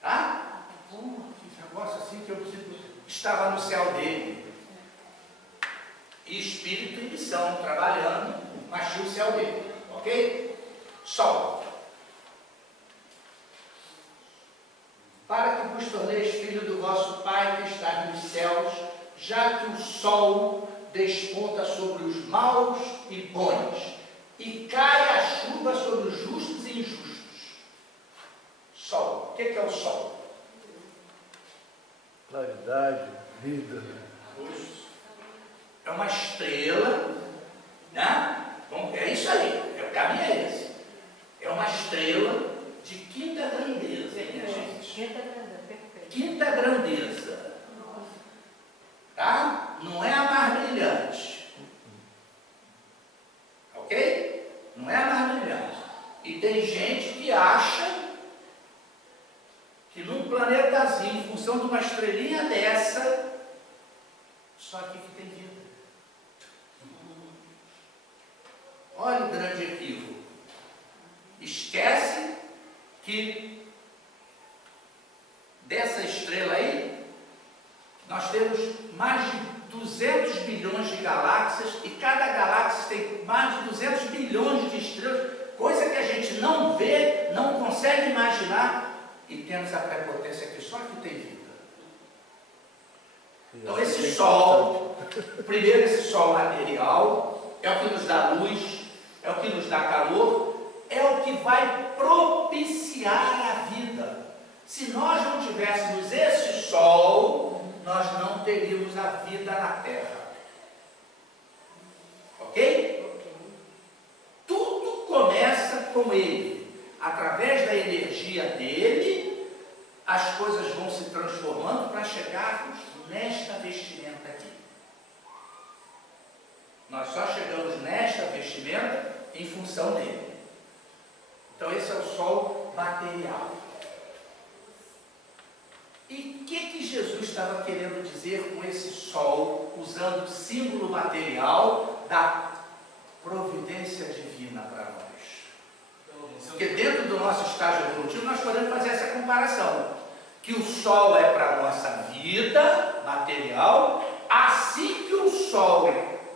tá? Que negócio assim que eu preciso, estava no céu dele, e espírito e missão, trabalhando, mas tinha o céu dele, ok? Sol. Para que vos torneis filho do vosso Pai que está já que o sol desponta sobre os maus e bons, e cai a chuva sobre os justos e injustos. Sol. O que é o sol? Claridade, vida. É uma estrela, né? Bom, é isso aí, o caminho é esse. É uma estrela de quinta grandeza, minha gente. Quinta grandeza. Tá? Não é a mais brilhante. Ok? Não é a mais brilhante. E tem gente que acha que num planetazinho, em função de uma estrelinha dessa, só aqui que tem vida. Olha o grande equívoco. Esquece que dessa estrela aí, nós temos mais de 200 bilhões de galáxias, e cada galáxia tem mais de 200 bilhões de estrelas, coisa que a gente não vê, não consegue imaginar, e temos a prepotência que só aqui tem vida. Então esse sol, primeiro esse sol material, é o que nos dá luz, é o que nos dá calor, é o que vai propiciar a vida. Se nós não tivéssemos esse sol, nós não teríamos a vida na Terra. Ok? Tudo começa com ele. Através da energia dele, as coisas vão se transformando para chegarmos nesta vestimenta aqui. Nós só chegamos nesta vestimenta em função dele. Então esse é o sol material. E o que Jesus estava querendo dizer com esse sol, usando o símbolo material da providência divina para nós? Porque dentro do nosso estágio evolutivo nós podemos fazer essa comparação, que o sol é para a nossa vida material, assim que o sol,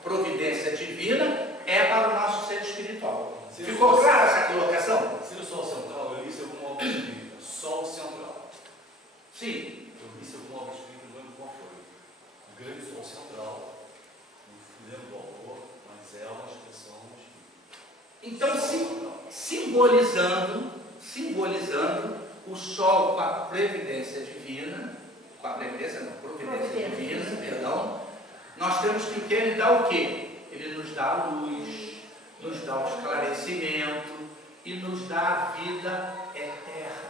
providência divina, é para o nosso ser espiritual. Ficou clara essa colocação? Se o sol central, eu disse alguma obra espírita, sol central. Sim. Eu disse alguma obra espírita, não lembro qual foi. O grande sol central, não lembro do autor, mas é uma expressão espírita. Então, simbolizando o sol com a previdência divina, com a previdência não, providência divina, perdão, nós temos que o que? Ele dá o quê? Ele nos dá a luz, nos dá o esclarecimento e nos dá a vida eterna.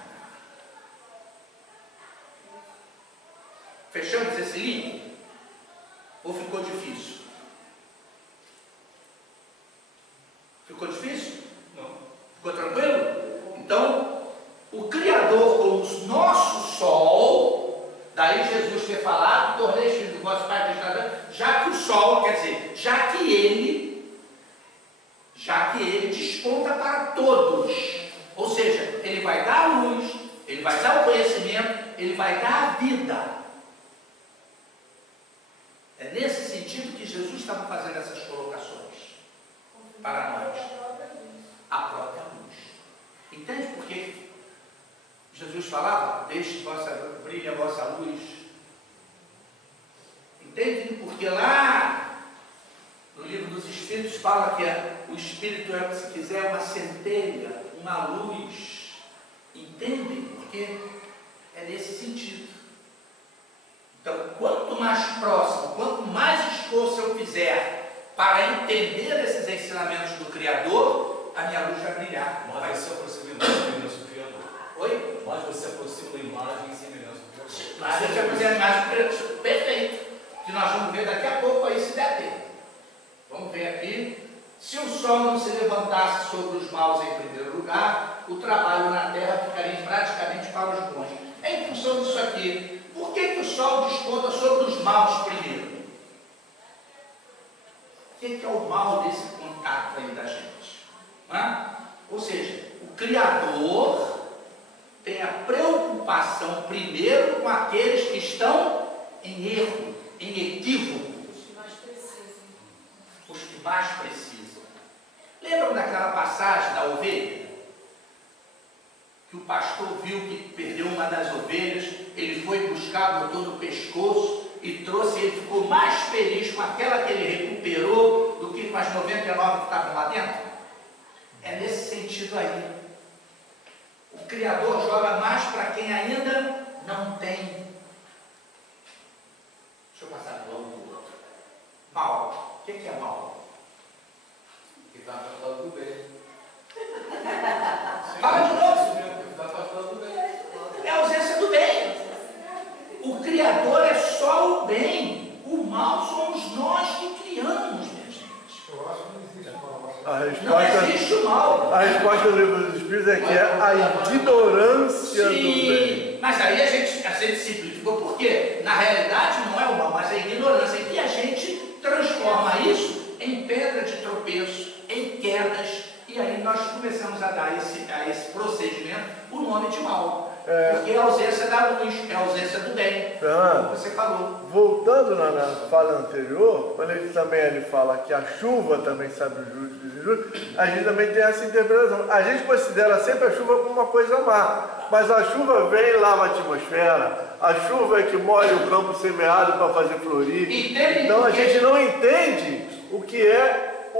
Fechamos esse link? Ou ficou difícil? Ficou difícil? Não. Ficou tranquilo? Então, o Criador como o nosso sol, daí Jesus ter falado, tornei filho do vosso Pai que está dando, já que o sol, quer dizer, já que ele desponta para todos, ou seja, ele vai dar a luz, ele vai dar o conhecimento, ele vai dar a vida. É nesse sentido que Jesus estava fazendo essas colocações para nós. A própria luz. Entende por que Jesus falava, deixe brilhe a vossa luz? Entende? Porque lá no livro dos Espíritos fala que o Espírito é, se quiser, uma centelha, uma luz. Entendem? Porque é nesse sentido. Então, quanto mais próximo, quanto mais esforço eu fizer para entender esses ensinamentos do Criador, a minha luz vai brilhar. Mais você aproxima da imagem e semelhança do Criador. Oi? Mais você aproxima da imagem e semelhança do Criador. Mas eu já fizer a imagem perfeito, que nós vamos ver daqui a pouco aí, se der tempo. Vamos ver aqui. Se o sol não se levantasse sobre os maus em primeiro lugar, o trabalho na terra ficaria praticamente para os bons. É em função disso aqui. Por que o sol desponta sobre os maus primeiro? O que é o mal desse contato aí da gente? Ou seja, o Criador tem a preocupação primeiro com aqueles que estão em erro, em equívoco. Os que mais precisam. Lembram daquela passagem da ovelha? Que o pastor viu que perdeu uma das ovelhas, ele foi buscar, botou no pescoço e trouxe, ele ficou mais feliz com aquela que ele recuperou do que com as 99 que estavam lá dentro? É nesse sentido aí. O Criador joga mais para quem ainda não tem. Deixa eu passar de novo do outro. Mal. O que é mal? Que está afastado do bem. Fala de novo. Que está afastado do bem. É a ausência do bem. O Criador é só o bem. O mal somos nós que criamos, minha gente. Eu acho que não existe mal. Não existe o mal. A resposta do livro dos Espíritos é que é a ignorância do bem. Sim, mas aí a gente simplificou, por quê? Na realidade não é o mal, mas é a ignorância. E a gente transforma isso em pedra de tropeço, em quedas, e aí nós começamos a dar a esse procedimento o nome de mal. Porque é a ausência da luz, é a ausência do bem, como você falou. Voltando na fala anterior, quando ele fala que a chuva também sabe o justo e injusto, a gente também tem essa interpretação. A gente considera sempre a chuva como uma coisa má, mas a chuva vem e lava a atmosfera, a chuva é que molha o campo semeado para fazer florir. Então a gente não entende o que é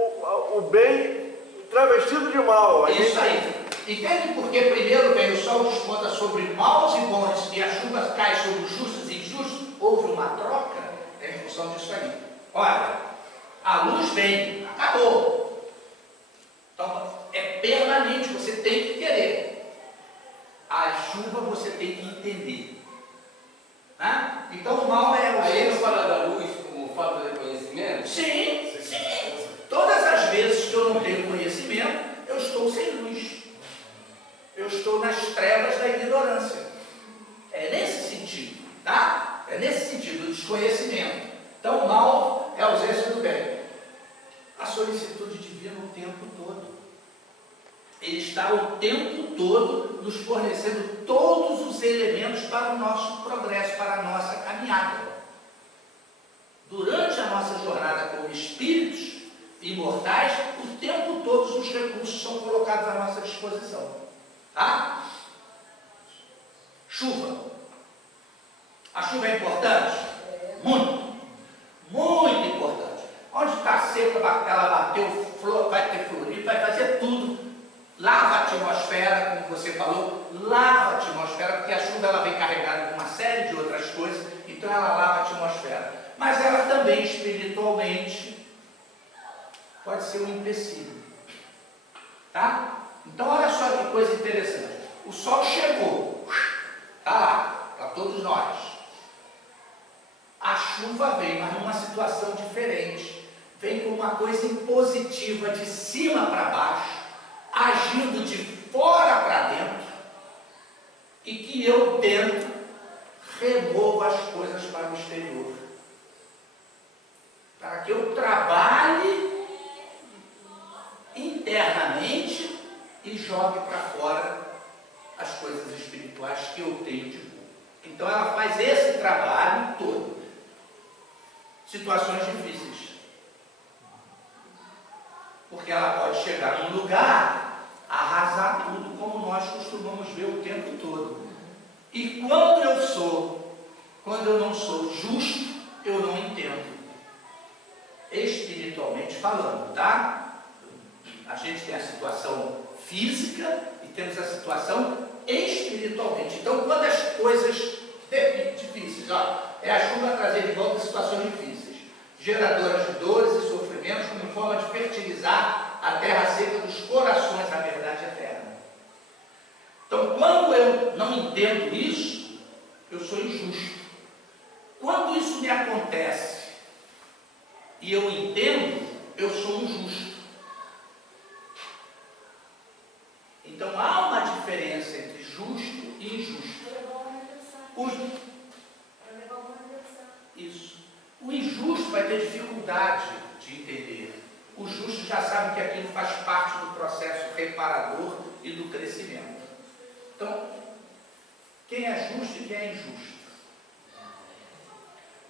o bem travestido de mal. Isso aí. Entende por que primeiro vem o sol desconta sobre maus e bons e a chuva cai sobre os justos e injustos? Houve uma troca em função disso aí. Olha, a luz vem, acabou. Então é permanente, você tem que querer. A chuva você tem que entender. Né? Então o mal é o. Aí ele fala da luz como falta de conhecimento? Sim. Todas as vezes que eu não tenho conhecimento, eu estou sem luz. Eu estou nas trevas da ignorância. É nesse sentido, tá? É nesse sentido, o desconhecimento. Então, o mal é a ausência do bem. A solicitude divina o tempo todo. Ele está o tempo todo nos fornecendo todos os elementos para o nosso progresso, para a nossa caminhada. Durante a nossa jornada como espíritos imortais, o tempo todo os recursos são colocados à nossa disposição. Tá? Chuva. A chuva é importante? Muito. Muito importante. Onde está seca, ela bateu, vai ter florir, vai fazer tudo. Lava a atmosfera, como você falou, lava a atmosfera, porque a chuva ela vem carregada de uma série de outras coisas, então ela lava a atmosfera. Mas ela também, espiritualmente, pode ser um empecilho. Tá? Então, olha só que coisa interessante. O sol chegou, está lá, para todos nós. A chuva vem, mas numa situação diferente. Vem com uma coisa impositiva, de cima para baixo, agindo de fora para dentro, e que eu dentro removo as coisas para o exterior. Para que eu trabalhe internamente e jogue para fora as coisas espirituais que eu tenho de bom. Então ela faz esse trabalho todo. Situações difíceis. Porque ela pode chegar num lugar, arrasar tudo, como nós costumamos ver o tempo todo. E quando eu não sou justo, eu não entendo. Espiritualmente falando, tá? A gente tem a situação física e temos a situação espiritualmente. Então, quando as coisas difíceis, é a chuva trazer de volta situações difíceis, geradoras de dores e sofrimentos, como forma de fertilizar a terra seca dos corações, a verdade eterna. Então, quando eu não entendo isso, eu sou injusto. Quando isso me acontece e eu entendo, eu sou um justo. Então há uma diferença entre justo e injusto. Isso. O injusto vai ter dificuldade de entender. O justo já sabe que aquilo faz parte do processo reparador e do crescimento. Então, quem é justo e quem é injusto?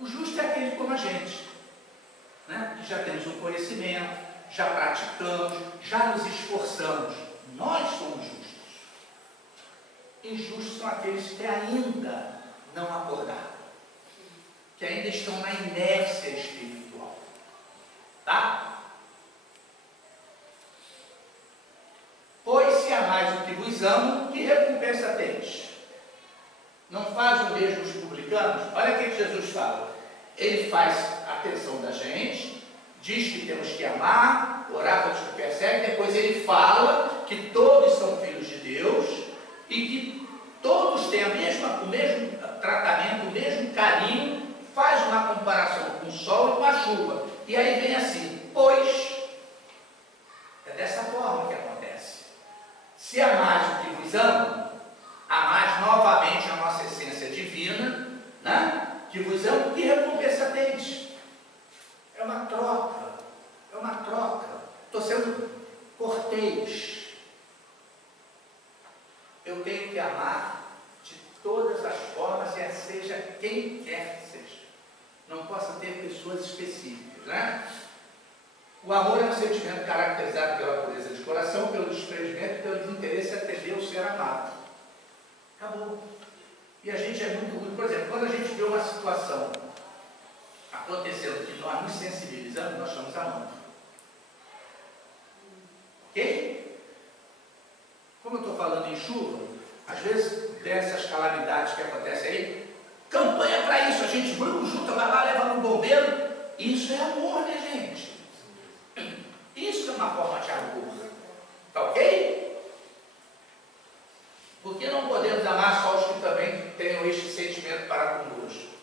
O justo é aquele como a gente, né? Que já temos um conhecimento, já praticamos, já nos esforçamos. Nós somos justos. Injustos são aqueles que ainda não acordaram. que ainda estão na inércia espiritual. Tá? Pois se amais o que vos amo, que recompensa tendes? Não faz o mesmo os publicanos? Olha o que Jesus fala. Ele faz a atenção da gente, diz que temos que amar, orar para os que perseguem, depois ele fala que todos são filhos de Deus e que todos têm o mesmo tratamento, o mesmo carinho, faz uma comparação com o sol e com a chuva. E aí vem assim, pois, é dessa forma que acontece. Se amais o que vos amo, amais novamente a nossa essência divina, né? Que vos amo, que recompensa tendes? É uma troca, é uma troca. Estou sendo cortês. Eu tenho que amar de todas as formas, seja quem quer que seja. Não posso ter pessoas específicas, né? O amor é um sentimento caracterizado pela pureza de coração, pelo desprendimento, pelo desinteresse em atender o ser amado. Acabou. E a gente é muito ruim. Por exemplo, quando a gente vê uma situação acontecendo que nós nos sensibilizamos, nós estamos amando. Ok? Como eu estou falando em chuva, às vezes dessas calamidades que acontecem aí, campanha para isso, a gente junta, vai lá, leva no bombeiro. Isso é amor, né, gente? Isso é uma forma de amor. Tá ok? Por que não podemos amar só os que também tenham este sentimento para conosco?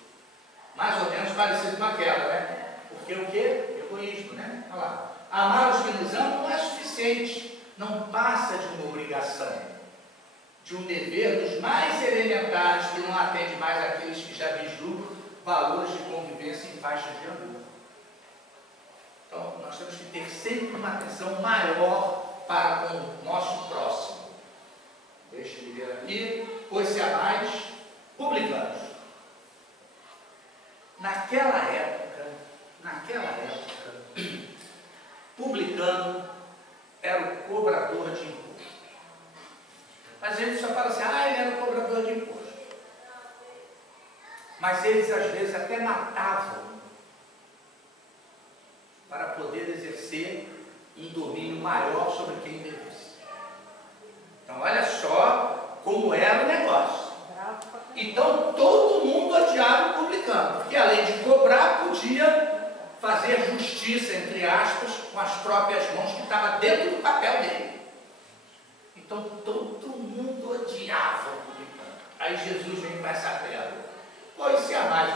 Mais ou menos parecido com aquela, né? Porque o quê? Egoísmo, né? Olha lá. Amar os que nos amam não é suficiente. Não passa de uma obrigação, de um dever dos mais elementares que não atende mais àqueles que já vislumbram valores de convivência em faixas de amor. Então, nós temos que ter sempre uma atenção maior para com o nosso próximo. Deixa eu ver aqui. Pois se amais publicanos. Naquela época, publicano era o cobrador de imposto. Mas a gente só fala assim, ele era o cobrador de imposto. Mas eles às vezes até matavam para poder exercer um domínio maior sobre quem devesse. Então olha só como era o negócio. Então todo mundo odiava o publicano, porque além de cobrar, podia fazer justiça, entre aspas, com as próprias mãos, que estava dentro do papel dele. Então todo mundo odiava o publicano. Aí Jesus vem com essa tela. Pois se amais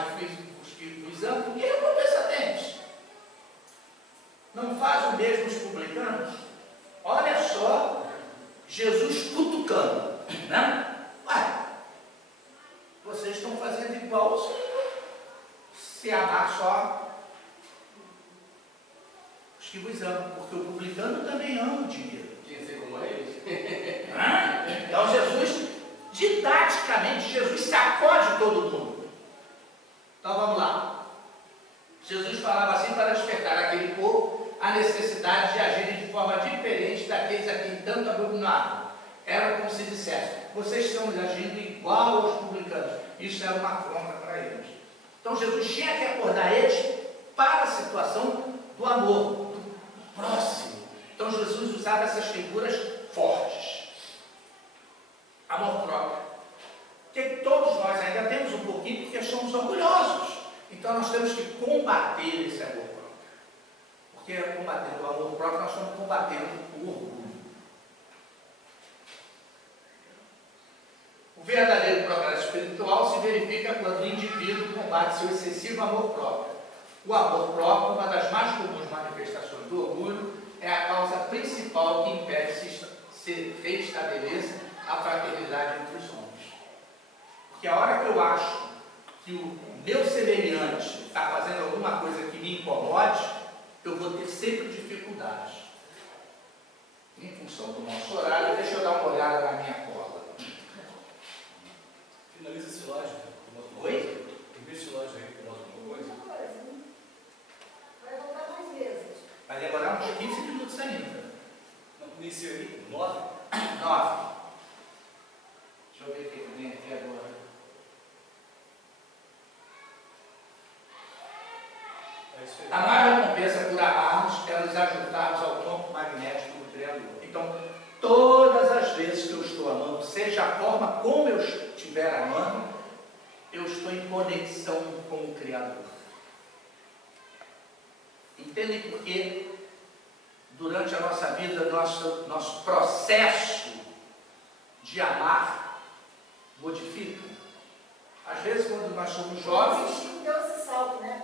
os que vos amam, que recompensa tendes? Não faz o mesmo os publicanos? Olha só, Jesus cutucando, né? Vocês estão fazendo igual se amar só os que vos amam, porque o publicano também ama o dinheiro. Tinha que ser como eles. Então Jesus, didaticamente, Jesus sacode todo mundo. Então vamos lá. Jesus falava assim para despertar aquele povo a necessidade de agirem de forma diferente daqueles a quem tanto abominavam. Era como se dissesse, vocês estão agindo igual aos publicanos. Isso era uma afronta para eles. Então Jesus tinha que acordar eles para a situação do amor, do próximo. Então Jesus usava essas figuras fortes. Amor próprio. Que todos nós ainda temos um pouquinho, porque somos orgulhosos. Então nós temos que combater esse amor próprio. Porque combatendo o amor próprio, nós estamos combatendo o orgulho. O verdadeiro progresso espiritual se verifica quando o indivíduo combate seu excessivo amor próprio. O amor próprio, uma das mais comuns manifestações do orgulho, é a causa principal que impede se reestabeleça a fraternidade entre os homens. Porque a hora que eu acho que o meu semelhante está fazendo alguma coisa que me incomode, eu vou ter sempre dificuldades. Em função do nosso horário, deixa eu dar uma olhada na minha cola. Finaliza esse slide. Oi? Tem esse slide aí para nós alguma coisa? Vai voltar mais vezes. Vai demorar uns 15 minutos ainda. Não, nesse aí, 9. 9. Deixa eu ver o que vem aqui agora. É isso aí. A maior recompensa por amarmos é nos ajuntarmos ao campo magnético do Criador. Então, todas as vezes que eu estou amando, seja a forma como eu estiver amando, eu estou em conexão com o Criador. Entendem por quê? Durante a nossa vida, nosso processo de amar modifica. Às vezes, quando nós somos jovens... Deus se salve, né?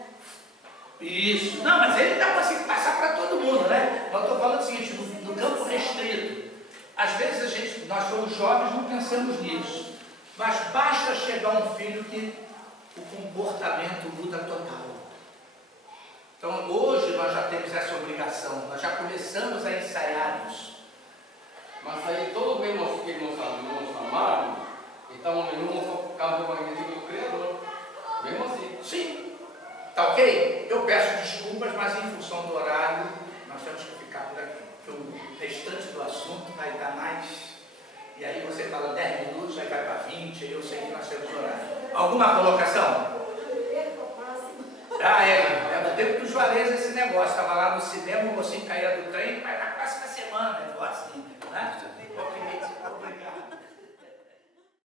Isso. Não, mas ele dá para passar para todo mundo, né? Eu estou falando o seguinte, no campo restrito. Às vezes nós somos jovens, não pensamos nisso. Mas basta chegar um filho que o comportamento muda total. Então hoje nós já temos essa obrigação, nós já começamos a ensaiar isso. Mas aí todos vemos que nos amamos, estamos no mesmo campo magnético do Criador. Mesmo assim. Sim. Tá ok? Eu peço desculpas, mas em função do horário, nós temos que ficar por aqui. Porque o restante do assunto vai dar mais. E aí você fala 10 minutos, aí vai para 20, aí eu sei que nós temos horário. Alguma colocação? Ah, é no tempo dos Juarez esse negócio. Estava lá no cinema, o mocinho caía